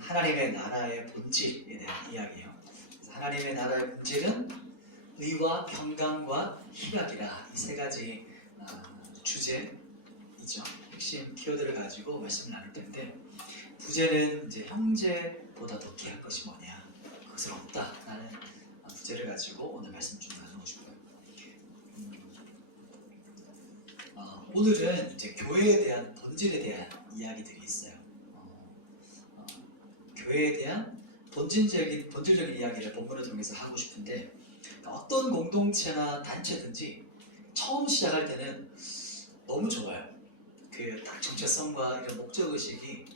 오늘은 하나님의 나라의 본질에 대한 이야기예요. 하나님의 나라의 본질은 의와 평강과 희락이라, 이 세 가지 주제이죠. 핵심 키워드를 가지고 말씀을 나눌 텐데, 부제는 이제 형제보다 더 귀한 것이 뭐냐, 그것은 없다라는 부제를 가지고 오늘 말씀 좀 나누고 싶어요. 오늘은 이제 교회에 대한 본질에 대한 이야기들이 있어요. 교회에 대한 본질적인 이야기를 본문을 통해서 하고 싶은데, 어떤 공동체나 단체든지 처음 시작할 때는 너무 좋아요. 그 딱 정체성과 이런 목적의식이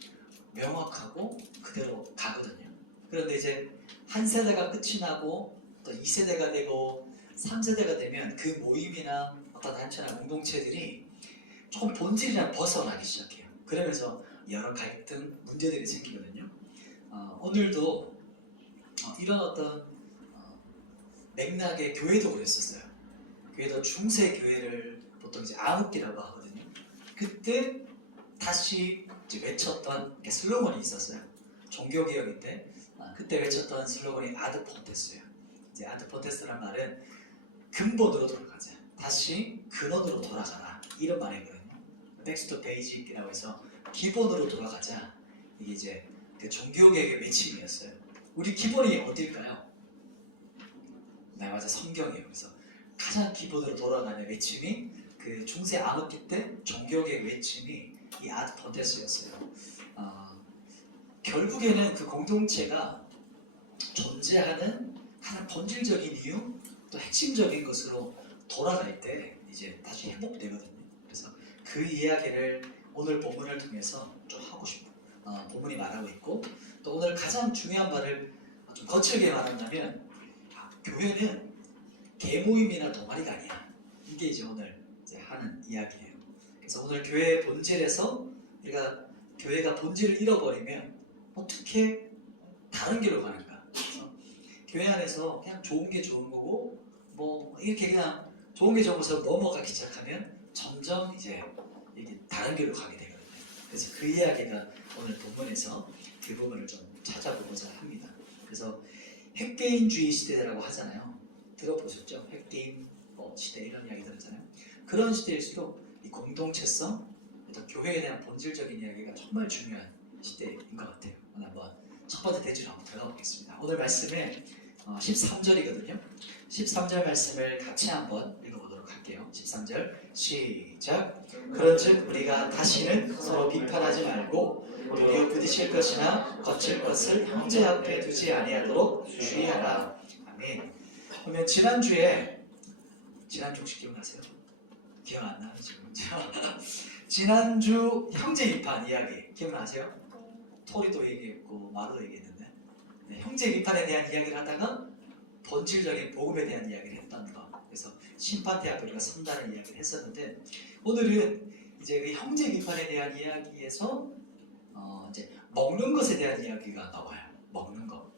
명확하고 그대로 가거든요. 그런데 이제 한 세대가 끝이 나고 또 2세대가 되고 3세대가 되면 그 모임이나 어떤 단체나 공동체들이 조금 본질이랑 벗어나기 시작해요. 그러면서 여러 갈등, 문제들이 생기거든요. 오늘도 이런 어떤 맥락의 교회도 그랬었어요. 교회도 중세 교회를 보통 이제 암흑기라고 하거든요. 그때 다시 이제 외쳤던 슬로건이 있었어요. 종교개혁일 때 그때 외쳤던 슬로건이 아드폰테스예요. 이제 아드폰테스란 말은 근본으로 돌아가자, 다시 근원으로 돌아가라, 이런 말이거든요. 넥스트 베이직이라고 해서 기본으로 돌아가자. 이게 이제 그 종교개혁의 외침이었어요. 우리 기본이 어딜까요? 네, 맞아, 성경이에요. 그래서 가장 기본으로 돌아가는 외침이 그 중세 암흑기 때 종교개혁 외침이 이 아드폰테스였어요. 결국에는 그 공동체가 존재하는 가장 본질적인 이유, 또 핵심적인 것으로 돌아갈 때 이제 다시 회복되거든요. 그래서 그 이야기를 오늘 본문을 통해서 좀 하고 싶어요. 본문이 말하고 있고, 또 오늘 가장 중요한 말을 좀 거칠게 말한다면, 교회는 개모임이나 동아리가 아니야. 이게 이제 오늘 이제 하는 이야기예요. 그래서 오늘 교회의 본질에서 우리가 교회가 본질을 잃어버리면 어떻게 다른 길로 가는가? 그래서 교회 안에서 그냥 좋은 게 좋은 거고, 뭐 이렇게 그냥 좋은 게 좋은 것으로 넘어가기 시작하면 점점 이제 이게 다른 길로 가게 되거든요. 그래서 그 이야기가 오늘 본문에서 그 부분을 좀 찾아보고자 합니다. 그래서 핵개인주의 시대라고 하잖아요. 들어보셨죠? 핵개인 시대, 이런 이야기 들었잖아요. 그런 시대일수록 이 공동체성, 교회에 대한 본질적인 이야기가 정말 중요한 시대인 것 같아요. 오늘 한번 첫 번째 대지로 한번 들어가 보겠습니다. 오늘 말씀에 13절이거든요. 13절 말씀을 같이 한번 읽어보도록 할게요. 13절 시작. 그런즉 우리가 다시는 서로 비판하지 말고 도리어 부딪힐 것이나 거칠 것을 형제 앞에 두지 아니하도록 주의하라. 아멘. 그러면 지난주 혹시 기억나세요? 기억 안 나요 지금? 지난주 형제 비판 이야기 기억나세요? 토리도 얘기했고 마루도 얘기했는데, 형제 비판에 대한 이야기를 하다가 본질적인 복음에 대한 이야기를 했던 거. 그래서 심판대 앞에 우리가 선다는 이야기를 했었는데, 오늘은 이제 그 형제 비판에 대한 이야기에서 이제 먹는 것에 대한 이야기가 나와요. 먹는 것.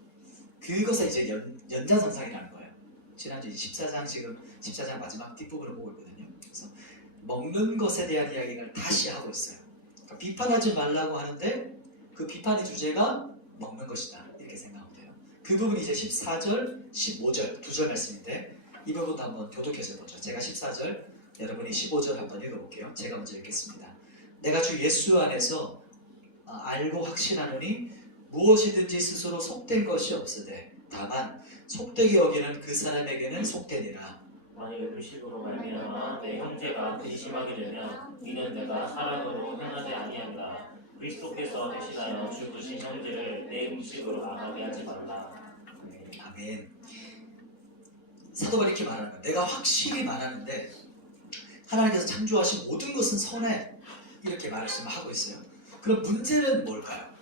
그것을 이제 연장선상이라는 거예요. 지난주 14장, 지금 14장 마지막 뒷부분을 보고 있거든요. 그래서 먹는 것에 대한 이야기를 다시 하고 있어요. 그러니까 비판하지 말라고 하는데 그 비판의 주제가 먹는 것이다, 이렇게 생각하면 돼요. 그 부분이 이제 14절, 15절 두 절 말씀인데, 이 부분도 한번 교독해서 보죠. 제가 14절, 여러분이 15절 한번 읽어볼게요. 제가 먼저 읽겠습니다. 내가 주 예수 안에서 알고 확신하노니 무엇이든지 스스로 속된 것이 없으되 다만 속되게 여기는 그 사람에게는 속되니라. 만일 음식으로 말미암아 내 형제가 근심하게 되면 이는 내가 사랑으로 행하지 아니한다. 그리스도께서 대신하여 죽으신 형제를 내 음식으로 나가게 하지 말라. 아멘. 사도 바울이 이렇게 말하는 거예요. 내가 확실히 말하는데 하나님께서 창조하신 모든 것은 선해, 이렇게 말씀하고 있어요. 그럼 문제는 뭘까요?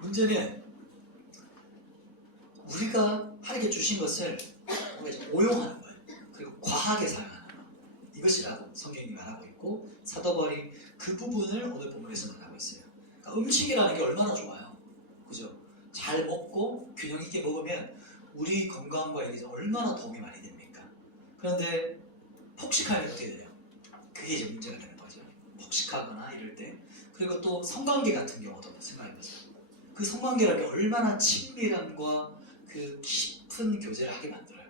문제는 우리가 하나님께 주신 것을 오용하는 거예요. 그리고 과하게 사용하는 거. 이것이라고 성경이 말하고 있고, 사도 바울이 그 부분을 오늘 본문에서 말하고 있어요. 그러니까 음식이라는 게 얼마나 좋아요. 그죠? 잘 먹고 균형 있게 먹으면 우리 건강과 이게 얼마나 도움이 많이 됩니까? 그런데 폭식하면 어떻게 되냐? 그게 이제 문제가 되는 거죠. 폭식하거나 이럴 때. 그리고 또 성관계 같은 경우도 생각해보세요. 그 성관계라는 게 얼마나 친밀함과 그 깊은 교제를 하게 만들어요.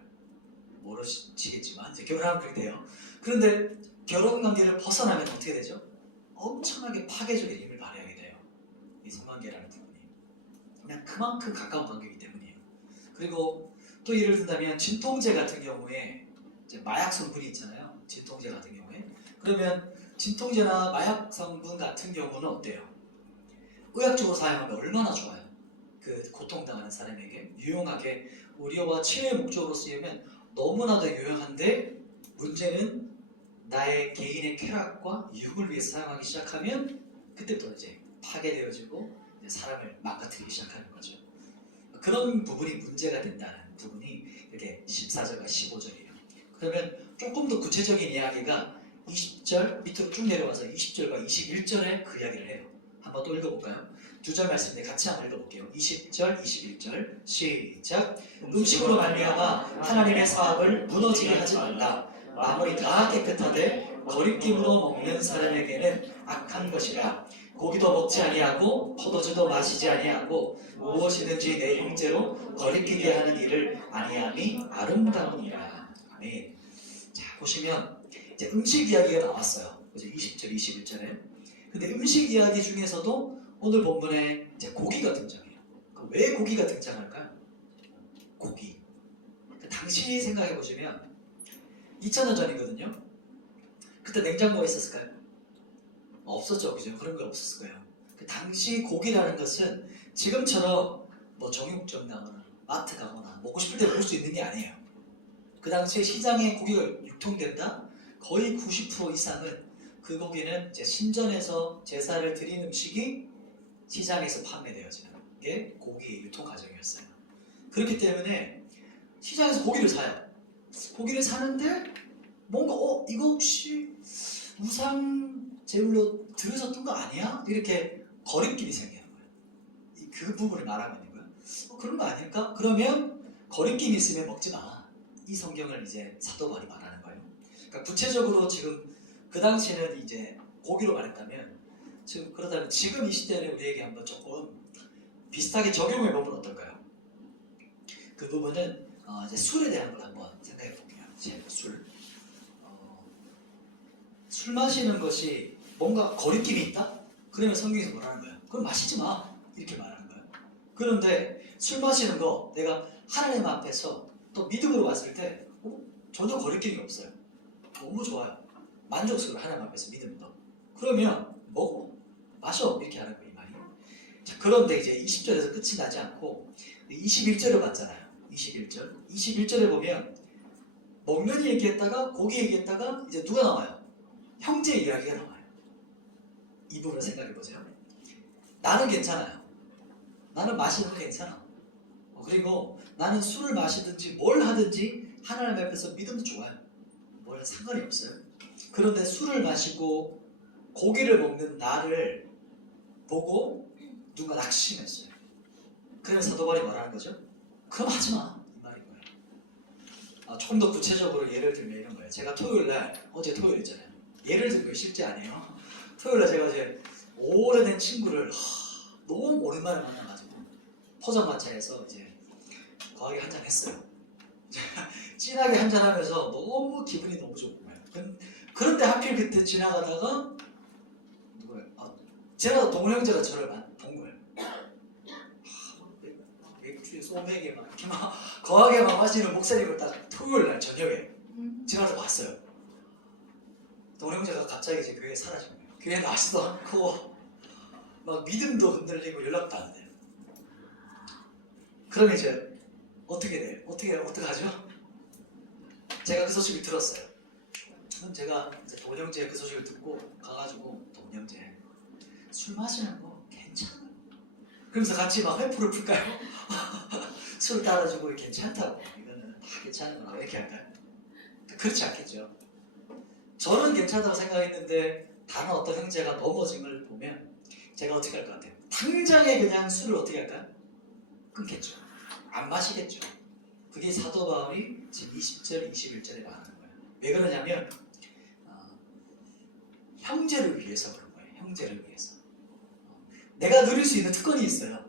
모르시겠지만 이제 결혼하면 그렇게 돼요. 그런데 결혼 관계를 벗어나면 어떻게 되죠? 엄청나게 파괴적인 힘을 발휘하게 돼요. 이 성관계라는 부분이. 그냥 그만큼 가까운 관계이기 때문이에요. 그리고 또 예를 든다면 진통제 같은 경우에 이제 마약 성분이 있잖아요. 진통제 같은 경우에. 그러면 진통제나 마약 성분 같은 경우는 어때요? 의학적으로 사용하면 얼마나 좋아요. 그 고통당하는 사람에게 유용하게 의료와 치료의 목적으로 쓰이면 너무나도 유용한데 문제는 나의 개인의 쾌락과 유익을 위해서 사용하기 시작하면 그때부터 이제 파괴되어지고 이제 사람을 망가뜨리기 시작하는 거죠. 그런 부분이 문제가 된다는 부분이 이렇게 14절과 15절이에요. 그러면 조금 더 구체적인 이야기가 20절 밑으로 쭉 내려와서 20절과 21절에 그 이야기를 해요. 한번 또 읽어볼까요? 두 절 말씀인데 같이 한번 읽어볼게요. 20절, 21절 시작. 음식으로 말미암아 하나님의 사업을 무너지게 하지 말라. 마무리 다 깨끗하되 거리낌으로 먹는 사람에게는 악한 것이라. 고기도 먹지 아니하고 포도주도 마시지 아니하고 무엇이든지 내 형제로 거리끼게 하는 일을 아니함이 아름다우니라. 아멘. 자, 보시면 이제 음식 이야기가 나왔어요. 그죠? 20절, 21절에. 근데 음식 이야기 중에서도 오늘 본문에 이제 고기가 등장해요. 왜 고기가 등장할까요? 고기. 그 당시 생각해 보시면 2000년 전이거든요. 그때 냉장고가 있었을까요? 없었죠, 그죠? 그런 게 없었을 거예요. 그 당시 고기라는 것은 지금처럼 뭐 정육점 나거나 마트 가거나 먹고 싶을 때 먹을 수 있는 게 아니에요. 그 당시에 시장에 고기가 유통된다? 거의 90% 이상은 그 고기는 이제 신전에서 제사를 드린 음식이 시장에서 판매되어지는 게 고기의 유통 과정이었어요. 그렇기 때문에 시장에서 고기를 사요. 고기를 사는데 뭔가 이거 혹시 우상 제물로 들으셨던 거 아니야? 이렇게 거리낌이 생기는 거예요. 그 부분을 말하고 있는 거예요. 그런 거 아닐까? 그러면 거리낌이 있으면 먹지 마. 이 성경을 이제 사도 바울이 말하는 거예요. 그러니까 구체적으로 지금 그 당시에는 이제 고기로 말했다면 지금 그러다면 지금 이 시대는 우리에게 한번 조금 비슷하게 적용해 보면 어떨까요? 그 부분은 이제 술에 대한 걸 한번 생각해 볼게요. 술. 술 마시는 것이 뭔가 거리낌이 있다? 그러면 성경에서 뭐라는 거예요? 그럼 마시지 마. 이렇게 말하는 거예요. 그런데 술 마시는 거 내가 하나님 앞에서 또 믿음으로 왔을 때 전혀 거리낌이 없어요. 너무 좋아요. 만족스러워 하나님 앞에서 믿음도. 그러면 먹어. 마셔. 이렇게 하는 거예요. 이 말이. 자, 그런데 이제 20절에서 끝이 나지 않고 21절을 봤잖아요. 21절에 보면 먹는 얘기했다가 고기 얘기했다가 이제 누가 나와요? 형제 이야기가 나와요. 이 부분을 생각해 보세요. 나는 괜찮아요. 나는 마시는 거 괜찮아. 그리고 나는 술을 마시든지 뭘 하든지 하나님 앞에서 믿음도 좋아요. 뭘 상관이 없어요. 그런데 술을 마시고 고기를 먹는 나를 보고 누가 낙심했어요. 그래서 사도 바울이 말하는 거죠. 그럼 하지 마. 이 말인 거예요. 조금 더 구체적으로 예를 들면 이런 거예요. 제가 어제 토요일이잖아요. 예를 들면 실제 아니에요. 토요일날 제가 이제 오래된 친구를 너무 오랜만에 만나가지고 포장마차에서 이제 거하게 한잔 했어요. 진하게 한잔하면서 너무 기분이 너무 좋은 거예요. 그런데 하필 그때 지나가다가 누구예요? 제가 동생제가 저를 본 거예요. 맥주에 소맥에 막 이렇게 막 거하게 막 마시는 목사님을 딱 토요일날 저녁에 지나가서 봤어요. 동생제가 갑자기 이제 교회에 사라진 거예요. 교회에 나가지도 않고 막 믿음도 흔들리고 연락도 안 돼요. 그럼 이제 어떻게 돼요? 어떻게 하죠? 제가 그 소식을 들었어요. 그럼 제가 이제 동영재 그 소식을 듣고 가가지고 동영재 술 마시는 거 괜찮아. 그러면서 같이 막 회포를 풀까요? 술 따라주고 괜찮다고. 이거는 다 괜찮은 거라고 이렇게 할까요? 그렇지 않겠죠. 저는 괜찮다고 생각했는데 다른 어떤 형제가 넘어진 걸 보면 제가 어떻게 할 것 같아요? 당장에 그냥 술을 어떻게 할까요? 끊겠죠. 안 마시겠죠. 그게 사도 바울이 지금 20절, 21절에 말하는 거예요. 왜 그러냐면 형제를 위해서 그런 거예요. 형제를 위해서. 내가 누릴 수 있는 특권이 있어요.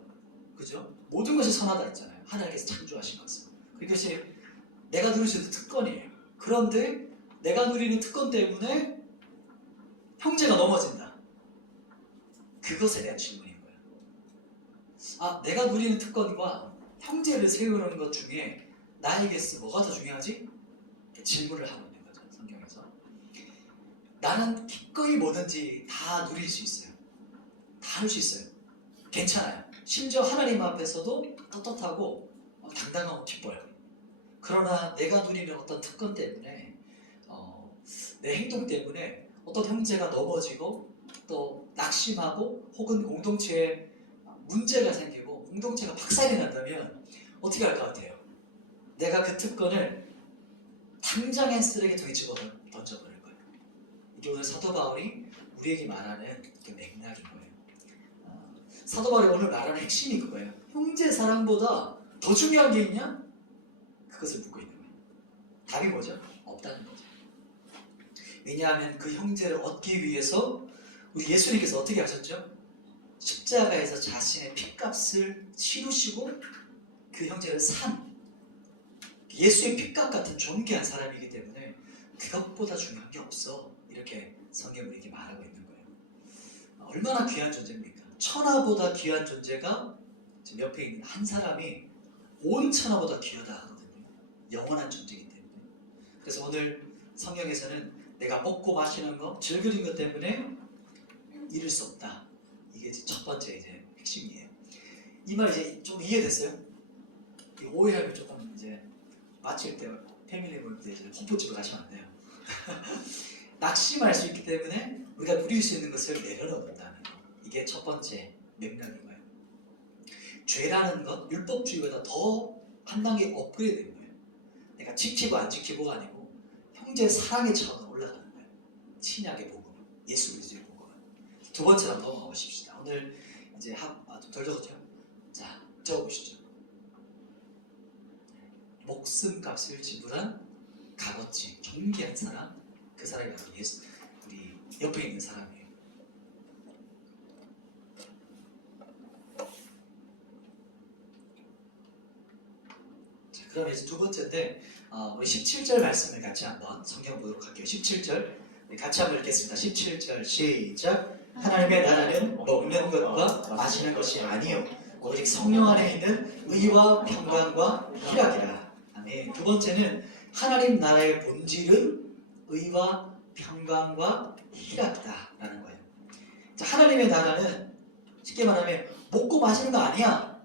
그죠? 모든 것이 선하다 했잖아요. 하나님께서 창조하신 것은. 그것이 내가 누릴 수 있는 특권이에요. 그런데 내가 누리는 특권 때문에 형제가 넘어진다. 그것에 대한 질문인 거예요. 아, 내가 누리는 특권과 형제를 세우는 것 중에 나에게서 뭐가 더 중요하지? 질문을 하고 있는 거죠. 성경에서. 나는 기꺼이 뭐든지 다 누릴 수 있어요. 다 할 수 있어요. 괜찮아요. 심지어 하나님 앞에서도 떳떳하고 당당하고 기뻐요. 그러나 내가 누리는 어떤 특권 때문에 내 행동 때문에 어떤 형제가 넘어지고 또 낙심하고 혹은 공동체에 문제가 생기고 공동체가 박살이 난다면 어떻게 할 것 같아요? 내가 그 특권을 당장에 쓰레기통에 집어 던져버릴 거예요. 이게 오늘 사도 바울이 우리에게 말하는 그 맥락인 거예요. 사도 바울이 오늘 말하는 핵심이 그거예요. 형제 사랑보다 더 중요한 게 있냐? 그것을 묻고 있는 거예요. 답이 뭐죠? 없다는 거죠. 왜냐하면 그 형제를 얻기 위해서 우리 예수님께서 어떻게 하셨죠? 십자가에서 자신의 핏값을 치르시고 그 형제를 산 예수의 핏값 같은 존귀한 사람이기 때문에 그것보다 중요한 게 없어. 이렇게 성경은 우리에게 말하고 있는 거예요. 얼마나 귀한 존재입니까? 천하보다 귀한 존재가 지금 옆에 있는 한 사람이 온 천하보다 귀하다 하거든요. 영원한 존재이기 때문에. 그래서 오늘 성경에서는 내가 먹고 마시는 거, 즐기는 것 때문에 잃을 수 없다. 이게 첫 번째 이제 핵심이에요. 이 말 이제 좀 이해됐어요? 오해하면 조금 이제 마칠 때 패밀리 볼 때 이제 홈포집을 가시면 안 돼요. 낙심할 수 있기 때문에 우리가 누릴 수 있는 것을 내려놓는다는 거. 이게 첫 번째 맥락인 거예요. 죄라는 것, 율법주의보다 더 한 단계 업그레이드된 거예요. 내가 지키고 안 지키고가 아니고 형제 사랑의 차원으로 올라가는 거예요. 신약의 복음, 예수 그리스도의 복음. 두 번째로 한번 넘어가 보십시다. 오늘 이제 좀 덜 적었죠? 자, 적어보시죠. 목숨값을 지불한 값어치, 존귀한 사람, 그 사람이 바로 예수, 우리 옆에 있는 사람이에요. 자, 그럼 이제 두 번째인데 우리 17절 말씀을 같이 한번 성경 보도록 할게요. 17절 같이 한번 읽겠습니다. 17절 시작. 하나님의 나라는 먹는 것과 마시는 것이 아니요 오직 성령 안에 있는 의와 평강과 희락이라. 아멘. 두 번째는 하나님 나라의 본질은 의와 평강과 희락이다라는 거예요. 자, 하나님의 나라는 쉽게 말하면 먹고 마시는 거 아니야.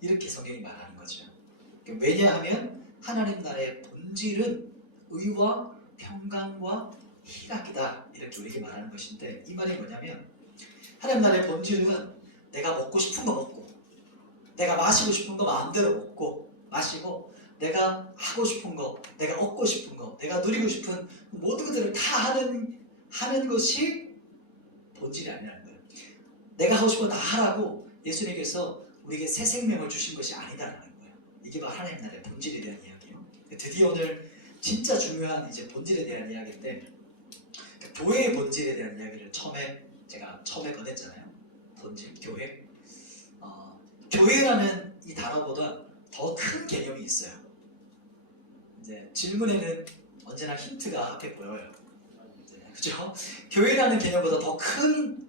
이렇게 성경이 말하는 거죠. 왜냐하면 하나님 나라의 본질은 의와 평강과 희락이다. 이렇게 우리에게 말하는 것인데 이 말이 뭐냐면 하나님 나라의 본질은 내가 먹고 싶은 거 먹고 내가 마시고 싶은 거 마음대로 먹고 마시고 내가 하고 싶은 거, 내가 얻고 싶은 거, 내가 누리고 싶은 모든 것들을 다 하는 것이 본질이 아니라는 거예요. 내가 하고 싶은 거 다 하라고 예수님께서 우리에게 새 생명을 주신 것이 아니다라는 거예요. 이게 바로 하나님 나라의 본질에 대한 이야기예요. 드디어 오늘 진짜 중요한 이제 본질에 대한 이야기인데 교회의 본질에 대한 이야기를 제가 처음에 꺼냈잖아요. 본질, 교회. 교회라는 이 단어보다 더 큰 개념이 있어요. 이제 질문에는 언제나 힌트가 앞에 보여요. 그죠? 교회라는 개념보다 더 큰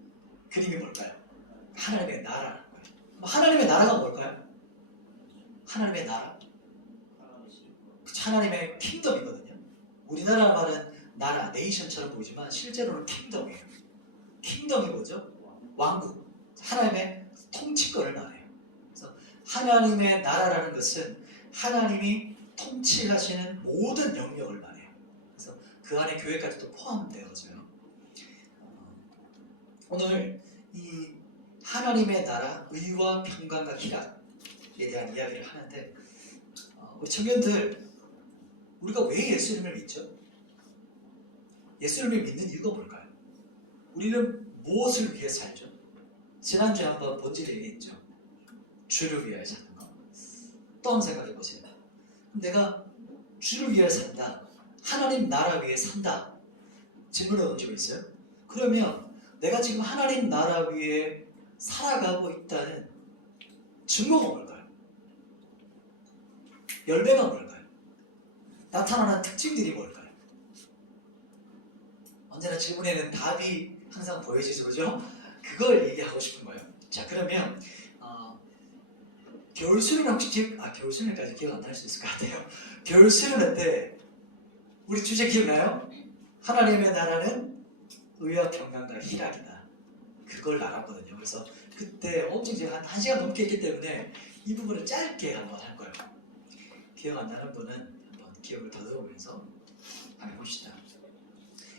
그림이 뭘까요? 하나님의 나라라는 거예요. 하나님의 나라가 뭘까요? 하나님의 나라? 하나님의 킹덤이거든요. 우리나라 말은 나라, 네이션처럼 보이지만 실제로는 킹덤이에요. 킹덤이 뭐죠? 왕국. 하나님의 통치권을 말해요. 그래서 하나님의 나라라는 것은 하나님이 통치하시는 모든 영역을 말해요. 그래서 그 안에 교회까지도 포함되어져요. 오늘 이 하나님의 나라, 의와 평강과 희락에 대한 이야기를 하는데 우리 청년들 우리가 왜 예수님을 믿죠? 예수님을 믿는 이유가 뭘까요? 우리는 무엇을 위해 살죠? 지난주에 한번 본질에 얘기했죠. 주를 위해 사는 거. 또 한번 생각해 보세요. 내가 주를 위해 산다. 하나님 나라 위해 산다. 질문을 던지고 있어요. 그러면 내가 지금 하나님 나라 위에 살아가고 있다는 증거가 뭘까요? 열매가 뭘까요? 나타나는 특징들이 뭘까요? 언제나 질문에는 답이 항상 보여지죠, 그죠? 그걸 얘기하고 싶은 거예요. 자, 그러면 겨울 수련회 혹시 겨울 수련회까지 기억 안 날 수 있을 것 같아요. 겨울 수련회 때 우리 주제 기억나요? 하나님의 나라는 의와 평강과 희락이다. 그걸 나눴거든요. 그래서 그때 엄청 제가 한 1시간 넘게 했기 때문에 이 부분을 짧게 한번 할 거예요. 기억 안 나는 분은 한번 기억을 더듬으면서 한번 봅시다.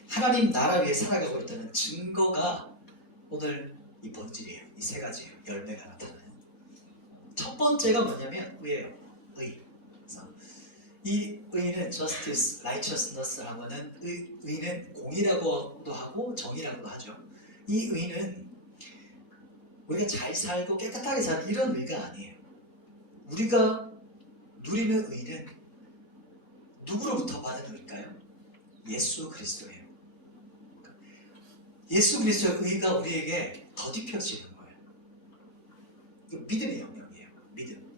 하나님 나라 위에 살아가고 있다는 증거가 오늘 이 본질이에요. 이 세 가지예요. 열매가 나타나는. 첫 번째가 뭐냐면 의예요. 의. 그래서 이 의는 justice, righteousness라고 하는 의는 공의라고도 하고 정의라고도 하죠. 이 의는 우리가 잘 살고 깨끗하게 사는 이런 의가 아니에요. 우리가 누리는 의는 누구로부터 받은 의일까요? 예수 그리스도예요. 예수 그리스도의 의가 우리에게 더딥혀지는 거예요. 이거 믿음의 영역이에요. 믿음.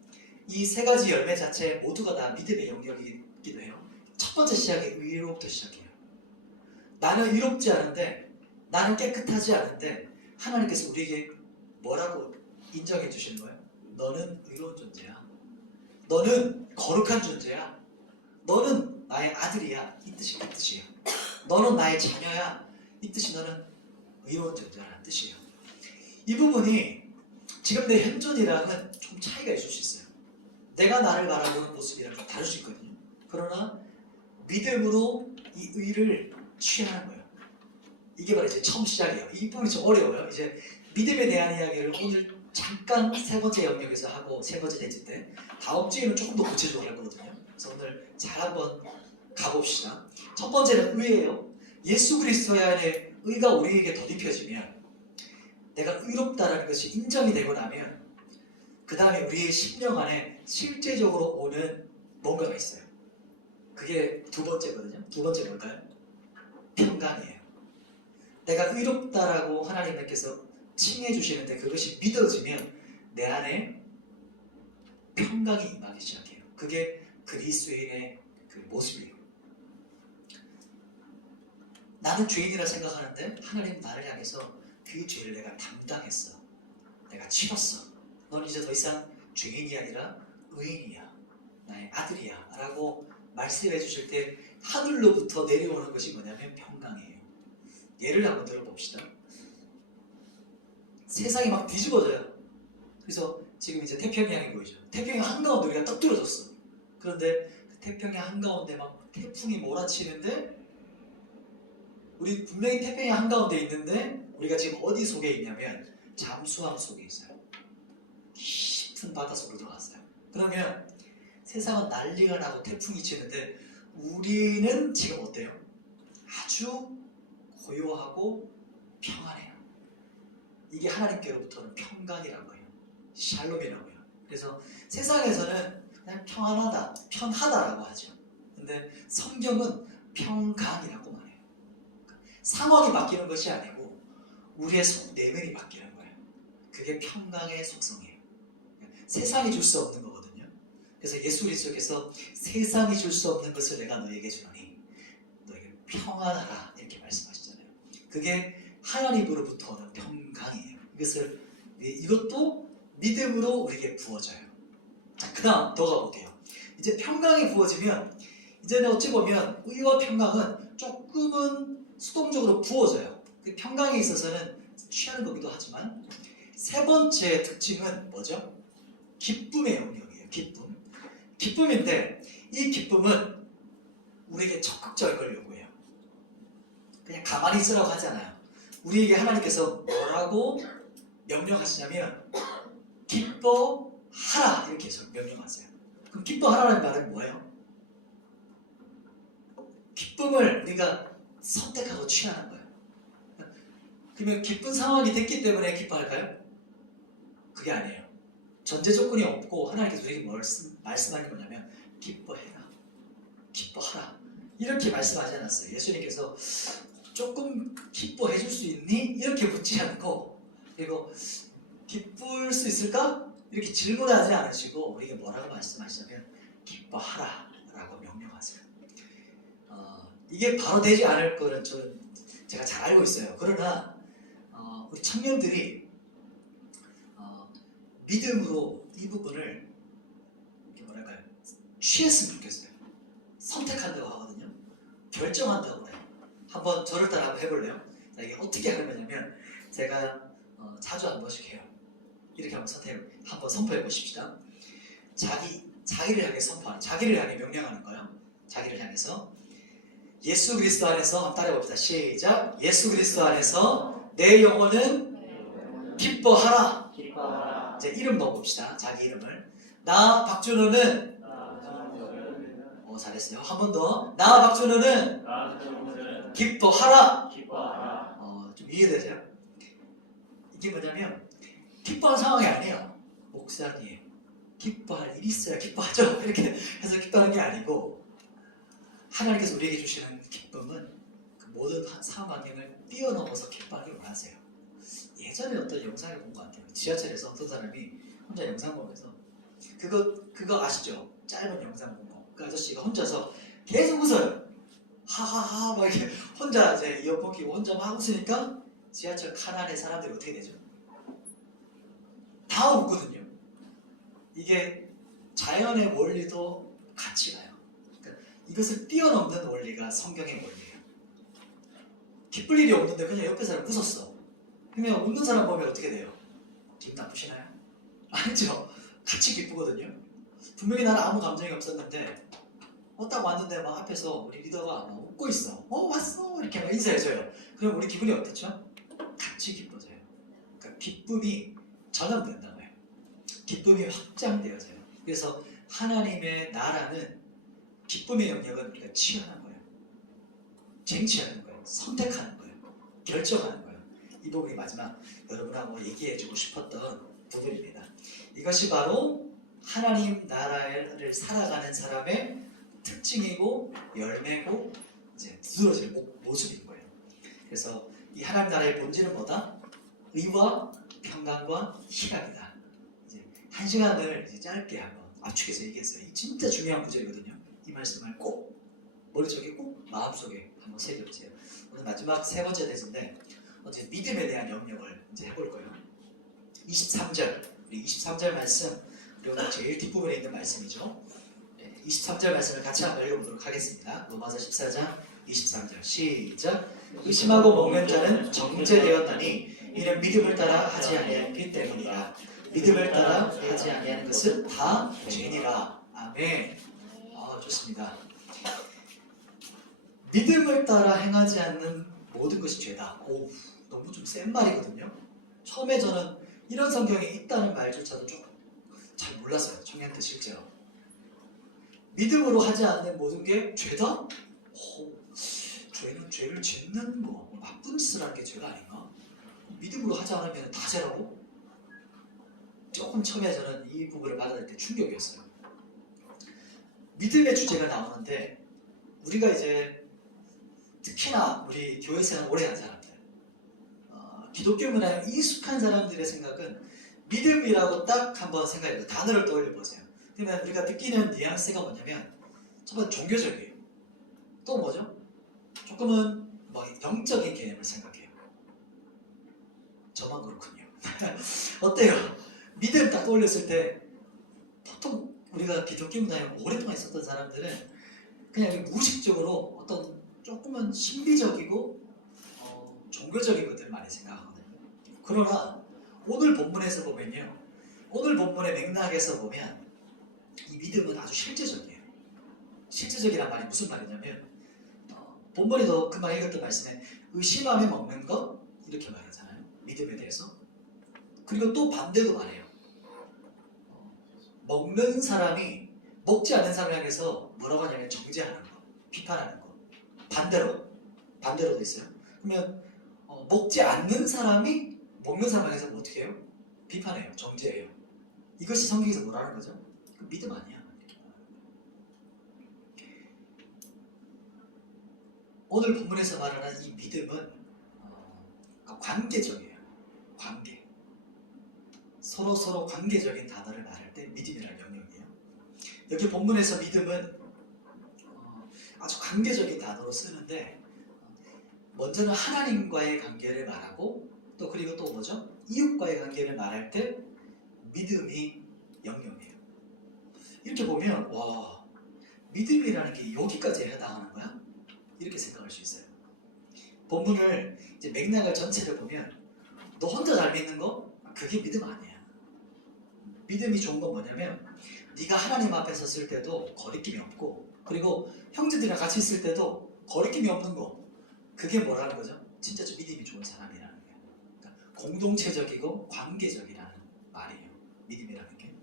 이 세 가지 열매 자체 모두가 다 믿음의 영역이기도 해요. 첫 번째 시작이 의로부터 시작해요. 나는 의롭지 않은데, 나는 깨끗하지 않은데 하나님께서 우리에게 뭐라고 인정해 주시는 거예요? 너는 의로운 존재야. 너는 거룩한 존재야. 너는 나의 아들이야. 이 뜻이에요. 너는 나의 자녀야. 이 뜻이 너는 의로운 존재라는 뜻이에요. 이 부분이 지금 내 현존이랑은 좀 차이가 있을 수 있어요. 내가 나를 바라보는 모습이랑 좀 다를 수 있거든요. 그러나 믿음으로 이 의를 취하는 거예요. 이게 바로 이제 처음 시작이에요. 이 부분이 좀 어려워요. 이제 믿음에 대한 이야기를 오늘 잠깐 세 번째 영역에서 하고 세 번째 넷째 때 다음 주에는 조금 더 구체적으로 할 거거든요. 그래서 오늘 잘 한번 가봅시다. 첫 번째는 의예요. 예수 그리스도 안에 의가 우리에게 더딥혀지면 내가 의롭다라는 것이 인정이 되고 나면 그 다음에 우리의 심령 안에 실제적으로 오는 뭔가가 있어요. 그게 두 번째거든요. 두 번째 뭘까요? 평강이에요. 내가 의롭다라고 하나님께서 칭해 주시는데 그것이 믿어지면 내 안에 평강이 임하기 시작해요. 그게 그리스도인의 그 모습이에요. 나는 죄인이라 생각하는데 하나님 나를 향해서 그 죄를 내가 담당했어. 내가 치렀어. 넌 이제 더 이상 죄인이 아니라 의인이야. 나의 아들이야. 라고 말씀해 주실 때 하늘로부터 내려오는 것이 뭐냐면 평강이에요. 예를 한번 들어봅시다. 세상이 막 뒤집어져요. 그래서 지금 이제 태평양이 보이죠. 태평양 한가운데 우리가 딱 뚫어졌어. 그런데 그 태평양 한가운데 막 태풍이 몰아치는데 우리 분명히 태평양 한가운데 있는데 우리가 지금 어디 속에 있냐면 잠수함 속에 있어요. 깊은 바닷속으로 들어갔어요. 그러면 세상은 난리가 나고 태풍이 치는데 우리는 지금 어때요? 아주 고요하고 평안해요. 이게 하나님께로부터는 평강이라고 해요. 샬롬이라고 해요. 그래서 세상에서는 그냥 평안하다, 편하다라고 하죠. 근데 성경은 평강이라고 말해요. 상황이 바뀌는 것이 아니고 우리의 속 내면이 바뀌는 거예요. 그게 평강의 속성이에요. 세상이 줄 수 없는 거거든요. 그래서 예수 그리스도께서 세상이 줄 수 없는 것을 내가 너에게 주노니 너에게 평안하라 이렇게 말씀하시잖아요. 그게 하나님으로부터 오는 평강이에요. 이것도 믿음으로 우리에게 부어져요. 자, 그 다음 더 가볼게요. 이제 평강이 부어지면 이제는 어찌 보면 의와 평강은 조금은 수동적으로 부어져요. 그 평강에 있어서는 취하는 거기도 하지만 세 번째 특징은 뭐죠? 기쁨의 영역이에요. 기쁨인데 이 기쁨은 우리에게 적극적인 걸 요구해요. 그냥 가만히 있으라고 하지 않아요. 우리에게 하나님께서 뭐라고 명령하시냐면 기뻐하라 이렇게 명령하세요. 그럼 기뻐하라는 말은 뭐예요? 기쁨을 우리가 선택하고 취하는 거예요. 그러면 기쁜 상황이 됐기 때문에 기뻐할까요? 그게 아니에요. 전제 조건이 없고 하나님께서 우리에게 말씀하는 거냐면 기뻐해라, 기뻐하라 이렇게 말씀하지 않았어요. 예수님께서 조금 기뻐해 줄 수 있니? 이렇게 묻지 않고 그리고 기쁠 수 있을까? 이렇게 질문하지 않으시고 우리에게 뭐라고 말씀하시냐면 기뻐하라 라고 명령하세요. 이게 바로 되지 않을 거는 제가 잘 알고 있어요. 그러나 우리 청년들이 믿음으로 이 부분을 뭐랄까요, 취했으면 좋겠어요. 선택한다고 하거든요. 결정한다고 해요. 한번 저를 따라 한번 해볼래요? 자, 이게 어떻게 하는 거냐면 제가 자주 한 번씩 해요. 이렇게 한번 선포해 보십시다. 자기를 향해 선포하는, 자기를 향해 명령하는 거예요. 자기를 향해서 예수 그리스도 안에서 한번 따라해 봅시다. 시작. 예수 그리스도 안에서 내 영혼은 기뻐하라. 기뻐하라. 제 이름 넣어봅시다. 자기 이름을. 나 박준호는 잘했어요. 한 번 더. 나 박준호는 기뻐하라. 좀 이해되세요? 이게 뭐냐면 기뻐하는 상황이 아니에요. 목사님 기뻐할 일이 있어야 기뻐하죠. 이렇게 해서 기뻐하는 게 아니고 하나님께서 우리에게 주시는 기쁨은 그 모든 상황 환경을 뛰어넘어서 기뻐하기를 원하세요. 예전에 어떤 영상을 본 것 같아요. 지하철에서 어떤 사람이 혼자 영상 보면서 그거 아시죠? 짧은 영상 본 거. 그 아저씨가 혼자서 계속 웃어요. 하하하 막 이렇게 혼자 이제 이어폰 끼고 혼자 막 웃으니까 지하철 칸 안에 사람들이 어떻게 되죠? 다 웃거든요. 이게 자연의 원리도 같이 가요. 그러니까 이것을 뛰어넘는 원리가 성경의 원리예요. 기쁠 일이 없는데 그냥 옆에 사람 웃었어. 그러면 웃는 사람 보면 어떻게 돼요? 기분 나쁘시나요? 아니죠. 같이 기쁘거든요. 분명히 나는 아무 감정이 없었는데 딱 왔는데 막 앞에서 우리 리더가 막 웃고 있어. 왔어 이렇게 막 인사해줘요. 그럼 우리 기분이 어떻죠? 같이 기뻐져요. 그러니까 기쁨이 전염된다고 해요. 기쁨이 확장되어져요. 그래서 하나님의 나라는 기쁨의 영역은 우리가 취하는 거예요. 쟁취하는 거예요. 선택하는 거예요. 결정하는 거예요. 이 부분이 마지막 여러분하고 얘기해주고 싶었던 부분입니다. 이것이 바로 하나님 나라를 살아가는 사람의 특징이고 열매고 이제 두드러질 모습인 거예요. 그래서 이 하나님 나라의 본질은 뭐다? 의와 평강과 희락이다. 이제 한 시간을 이제 짧게 한번 압축해서 얘기했어요. 이 진짜 중요한 구절이거든요. 이 말씀을 꼭 머릿속에 꼭 마음속에 한번 새겨보세요. 오늘 마지막 세 번째 대선인데 어제 믿음에 대한 영역을 이제 해볼 거예요. 23절, 우리 23절 말씀, 그리고 제일 뒷부분에 있는 말씀이죠. 23절 말씀을 같이 한번 읽어보도록 하겠습니다. 로마서 14장 23절 시작. 의심하고 먹는 자는 정죄되었나니 이는 믿음을 따라 하지 아니하기 때문이라. 믿음을 따라 하지 아니하는 것은 다 죄니라. 아멘. 좋습니다. 믿음을 따라 행하지 않는 모든 것이 죄다. 너무 좀 센 말이거든요. 처음에 저는 이런 성경이 있다는 말조차도 좀 잘 몰랐어요. 청년때 실제로. 믿음으로 하지 않는 모든 게 죄다? 죄는 죄를 짓는 거, 나쁜 짓을 하는 게 죄가 아닌가? 믿음으로 하지 않으면 다 죄라고? 조금 처음에 저는 이 부분을 받아들일 때 충격이었어요. 믿음의 주제가 나오는데 우리가 이제 특히나 우리 교회 생활 오래 한 사람들, 기독교 문화에 익숙한 사람들의 생각은 믿음이라고 딱 한번 생각해요. 단어를 떠올려 보세요. 그러면 우리가 느끼는 뉘앙스가 뭐냐면 첫 번째 종교적이에요. 또 뭐죠? 조금은 영적인 개념을 생각해요. 저만 그렇군요. 어때요? 믿음 딱 떠올렸을 때 보통 우리가 기독교 문화에 오랫동안 있었던 사람들은 그냥 무의식적으로 어떤 조금은 신비적이고 종교적인 것들을 많이 생각하거든요. 그러나 오늘 본문에서 보면요, 오늘 본문의 맥락에서 보면 이 믿음은 아주 실제적이에요. 실제적이란 말이 무슨 말이냐면 본문에도 금방 읽었던 말씀에 의심하며 먹는 것 이렇게 말하잖아요. 믿음에 대해서. 그리고 또 반대도 말해요. 먹는 사람이 먹지 않는 사람을 향해서 뭐라고 하냐면 정죄하는 거, 비판하는 거. 반대로도 있어요. 그러면 먹지 않는 사람이 먹는 사람을 향해서 뭐 어떻게 해요? 비판해요. 정죄해요. 이것이 성경에서 뭐라는 거죠? 그 믿음 아니야. 오늘 본문에서 말하는 이 믿음은 관계적이에요. 관계. 서로 관계적인 단어를 말할 때 믿음이라는 영역이에요. 여기 본문에서 믿음은 아주 관계적인 단어로 쓰는데 먼저는 하나님과의 관계를 말하고 또 그리고 또 뭐죠? 이웃과의 관계를 말할 때 믿음이 영역이에요. 이렇게 보면 와, 믿음이라는 게 여기까지 해당하는 거야? 이렇게 생각할 수 있어요. 본문을 이제 맥락을 전체를 보면 너 혼자 잘 믿는 거? 그게 믿음 아니야. 믿음이 좋은 건 뭐냐면 네가 하나님 앞에 섰을 때도 거리낌이 없고 그리고 형제들이랑 같이 있을 때도 거리낌이 없는 거, 그게 뭐라는 거죠? 진짜 좀 믿음이 좋은 사람이라는 거예요. 그러니까 공동체적이고 관계적이라는 말이에요. 믿음이라는 게.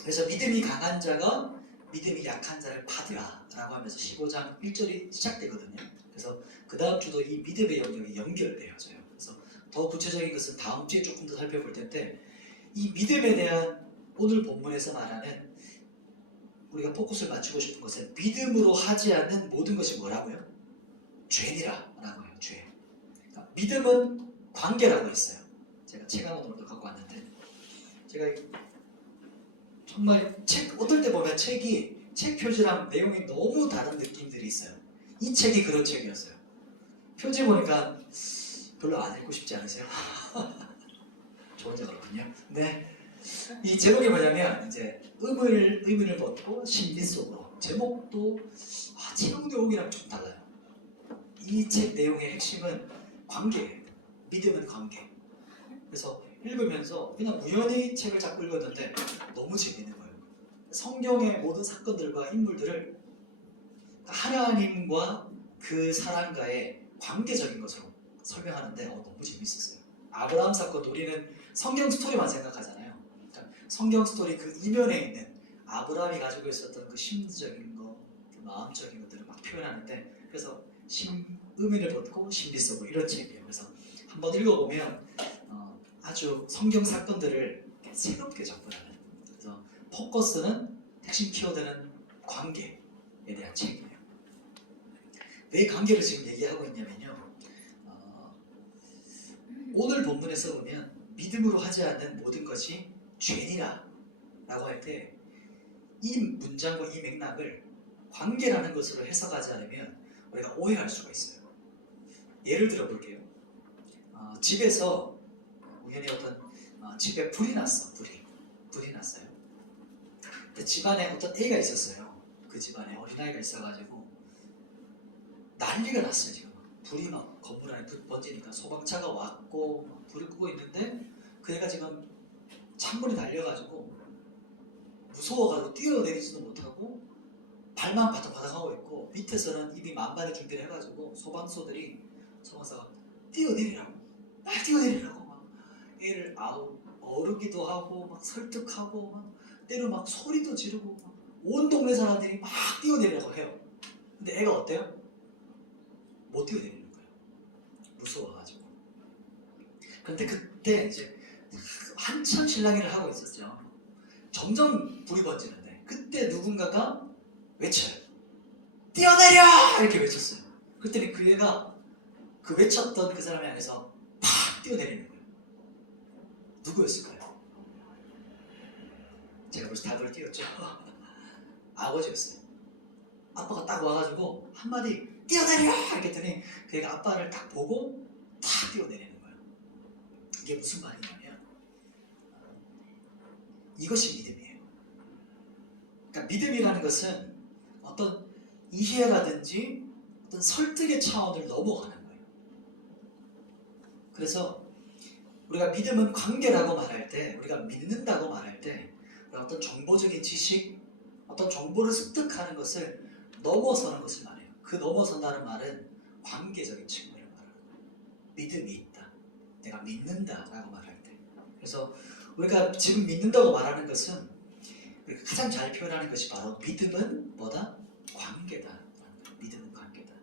그래서 믿음이 강한 자가 믿음이 약한 자를 받으라 라고 하면서 15장 1절이 시작되거든요. 그래서 그 다음 주도 이 믿음의 영역이 연결되어져요. 그래서 더 구체적인 것은 다음 주에 조금 더 살펴볼 텐데 이 믿음에 대한 오늘 본문에서 말하는 우리가 포커스를 맞추고 싶은 것은 믿음으로 하지 않는 모든 것이 뭐라고요? 죄니라 라고 해요. 죄. 그러니까 믿음은 관계라고 했어요. 제가 책 하나 오늘도 갖고 왔는데 제가 정말 어떨 때 보면 책 표지랑 내용이 너무 다른 느낌들이 있어요. 이 책이 그런 책이었어요. 표지 보니까 별로 안 읽고 싶지 않으세요? 저 혼자 그렇군요. 네. 이 제목이 뭐냐면 이제 의문을 벗고 신비 속으로. 제목도 제목 내용이랑 좀 달라요. 이 책 내용의 핵심은 관계예요. 믿음은 관계. 그래서 읽으면서 그냥 우연히 책을 잡고 읽었는데 너무 재밌는 거예요. 성경의 모든 사건들과 인물들을 하나님과 그 사람과의 관계적인 것으로 설명하는데 너무 재밌었어요. 아브라함 사건, 우리는 성경 스토리만 생각하잖아요. 그러니까 성경 스토리 그 이면에 있는 아브라함이 가지고 있었던 그 심리적인 거, 그 마음적인 것들을 막 표현하는데, 그래서 의미를 벗고 신비 속으로, 이런 책이에요. 그래서 한번 읽어보면 아주 성경 사건들을 새롭게 접근하는, 그래서 포커스는 핵심 키워드는 관계에 대한 책이에요. 왜 관계를 지금 얘기하고 있냐면요, 오늘 본문에서 보면 믿음으로 하지 않는 모든 것이 죄니라 라고 할 때 이 문장과 이 맥락을 관계라는 것으로 해석하지 않으면 우리가 오해할 수가 있어요. 예를 들어 볼게요. 집에서 우연히 어떤 집에 불이 났어. 불이 났어요. 근데 집안에 어떤 애가 있었어요. 그 집안에 어린아이가 있어가지고 난리가 났어요. 지금 불이 막 건물 안에 번지니까 소방차가 왔고 막 불을 끄고 있는데 그 애가 지금 창문에 달려가지고 무서워가지고 뛰어내리지도 못하고 발만 바닥바닥하고 있고, 밑에서는 이미 만반의 준비를 해가지고 소방사가 뛰어내리라고 막 애를 어르기도 하고 막 설득하고 막 때로 막 소리도 지르고 막 온 동네 사람들이 막 뛰어내리라고 해요. 근데 애가 어때요? 못 뛰어내리는 거예요. 무서워가지고. 근데 그때 이제 한참 실랑이를 하고 있었죠. 점점 불이 번지는데 그때 누군가가 외쳐요. 뛰어내려! 이렇게 외쳤어요. 그랬더니 그 애가 그 외쳤던 그 사람이 안에서 팍 뛰어내리는 거예요. 누구였을까요? 제가 벌써 답을 띄웠죠. 아버지였어요. 아빠가 딱 와가지고 한마디 뛰어내려! 이렇게 했더니 그 애가 아빠를 딱 보고 탁 뛰어내리는 거예요. 이게 무슨 말이냐면 이것이 믿음이에요. 그러니까 믿음이라는 것은 어떤 이해라든지 어떤 설득의 차원을 넘어가는 거예요. 그래서 우리가 믿음은 관계라고 말할 때, 우리가 믿는다고 말할 때 어떤 정보적인 지식, 어떤 정보를 습득하는 것을 넘어서는 것을 말해요. 그 넘어선다는 말은 관계적인 측면을 말하는 거예요. 믿음이 있다, 내가 믿는다라고 말할 때. 그래서 우리가 지금 믿는다고 말하는 것은 우리가 가장 잘 표현하는 것이 바로 믿음은 뭐다? 관계다. 믿음은 관계다.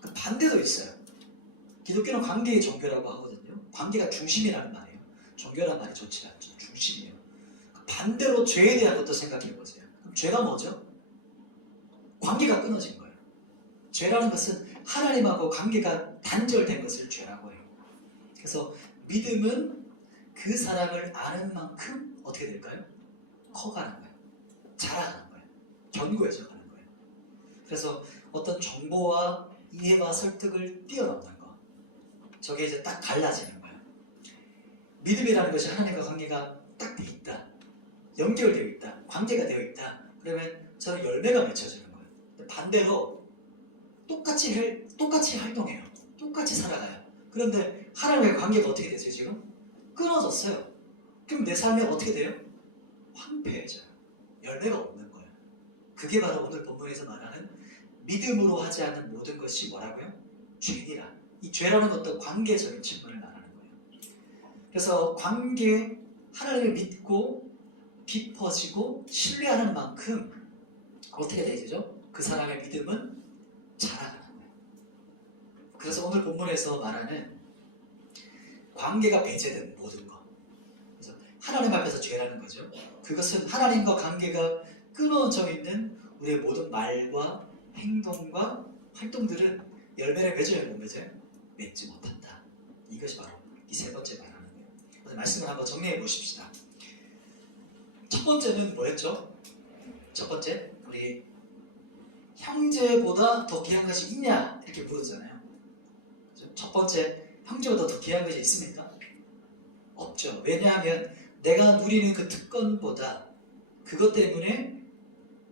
그 반대도 있어요. 기독교는 관계의 종교라고 하거든요. 관계가 중심이라는 말이에요. 종교라는 말이 좋지 않죠. 중심이에요. 반대로 죄에 대한 것도 생각해 보세요. 그럼 죄가 뭐죠? 관계가 끊어진 거예요. 죄라는 것은 하나님하고 관계가 단절된 것을 죄라고 해요. 그래서 믿음은 그 사람을 아는 만큼 어떻게 될까요? 커가는 거예요. 자라가는 거예요. 견고해져 가는 거예요. 그래서 어떤 정보와 이해와 설득을 뛰어넘는 거, 저게 이제 딱 갈라지는 거예요. 믿음이라는 것이 하나님과 관계가 딱 돼 있다, 연결되어 있다, 관계가 되어 있다. 그러면 저는 열매가 맺혀지는 거예요. 반대로 똑같이 활동해요. 똑같이 살아가요. 그런데 하나님의 관계가 어떻게 되죠 지금? 끊어졌어요. 그럼 내 삶이 어떻게 돼요? 황폐해져요. 열매가 없는 거예요. 그게 바로 오늘 본문에서 말하는 믿음으로 하지 않는 모든 것이 뭐라고요? 죄니라. 이 죄라는 것도 관계적인 측면을 말하는 거예요. 그래서 관계, 하나님을 믿고 깊어지고 신뢰하는 만큼 어떻게 되죠? 그 사람의 믿음은 자라가는 거예요. 그래서 오늘 본문에서 말하는 관계가 배제된 모든 것, 그래서 하나님 앞에서 죄라는 거죠. 그것은 하나님과 관계가 끊어져 있는 우리의 모든 말과 행동과 활동들은 열매를 맺어야 못 맺어요? 맺지 못한다. 이것이 바로 이 세 번째 말하는 거예요. 말씀을 한번 정리해 보십시다. 첫 번째는 뭐였죠? 첫 번째, 우리 형제보다 더 귀한 것이 있냐 이렇게 물었잖아요. 첫 번째, 형제보다 더 귀한 것이 있습니까? 없죠. 왜냐하면 내가 누리는 그 특권보다 그것 때문에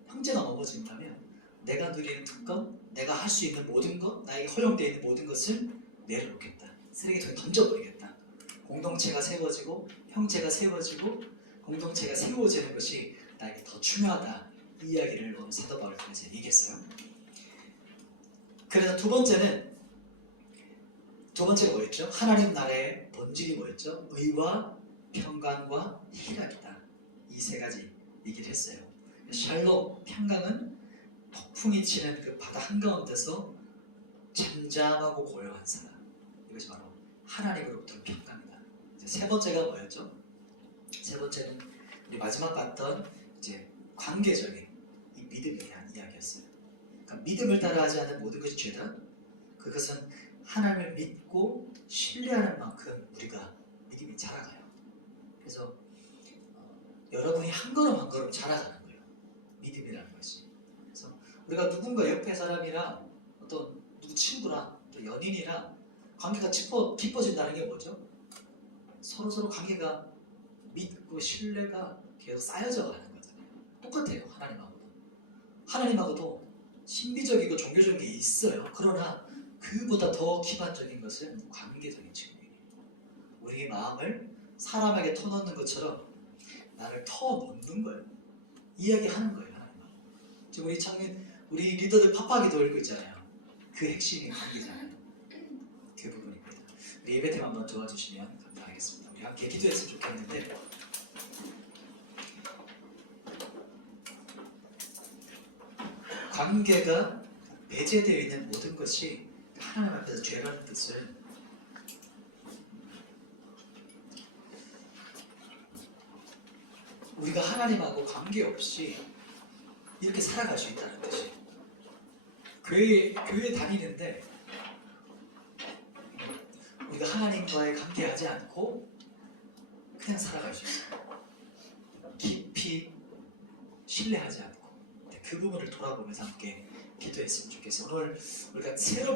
형제가 넘어진다면 내가 누리는 특권, 내가 할 수 있는 모든 것, 나에게 허용되어 있는 모든 것을 내려놓겠다. 쓰레기통에 던져버리겠다. 공동체가 세워지고 형제가 세워지고 공동체가 세워지는 것이 나에게 더 중요하다. 이 이야기를 오늘 사도 바울을 통해서 얘기했어요. 그래서 두 번째가 뭐였죠? 하나님 나라의 본질이 뭐였죠? 의와 평강과 희락이다. 이 세 가지 얘기를 했어요. 샬롬, 평강은 폭풍이 치는 그 바다 한가운데서 잠잠하고 고요한 사람. 이것이 바로 하나님으로부터 평강이다. 이제 세 번째가 뭐였죠? 세 번째는 우리 마지막 봤던 이제 관계적인 이 믿음에 대한 이야기였어요. 그러니까 믿음을 따라하지 않는 모든 것이 죄다. 그것은 하나님을 믿고 신뢰하는 만큼 우리가 믿음이 자라가요. 그래서 여러분이 한 걸음 한 걸음 자라가는 거예요. 믿음이라는 것이. 그래서 우리가 누군가 옆에 사람이랑 어떤 누구 친구랑 또 연인이랑 관계가 깊어진다는 게 뭐죠? 서로 관계가 믿고 신뢰가 계속 쌓여져 가는 거잖아요. 똑같아요. 하나님하고도 신비적이고 종교적인 게 있어요. 그러나 그보다 더 기반적인 것은 관계적인 측면이에요. 우리의 마음을 사람에게 터놓는 것처럼 나를 터놓는 거예요. 이야기하는 거예요. 하나님하고. 지금 우리 리더들 팝하게 돌고 있잖아요. 그 핵심이 관계잖아요. 그 부분입니다. 우리 예배팀 한번 도와주시면 감사하겠습니다. 우리 함께 기도했으면 좋겠는데 관계가 배제되어 있는 모든 것이 하나님 앞에서 죄라는 뜻을 우리가 하나님하고 관계없이 이렇게 살아갈 수 있다는 뜻이에요. 교회 다니는데 우리가 하나님과의 관계하지 않고 그냥 살아갈 수 있어요. 깊이 신뢰하지 않고 그 부분을 돌아보면서 함께 기도했으면 좋겠어요. 오늘 우리가 새로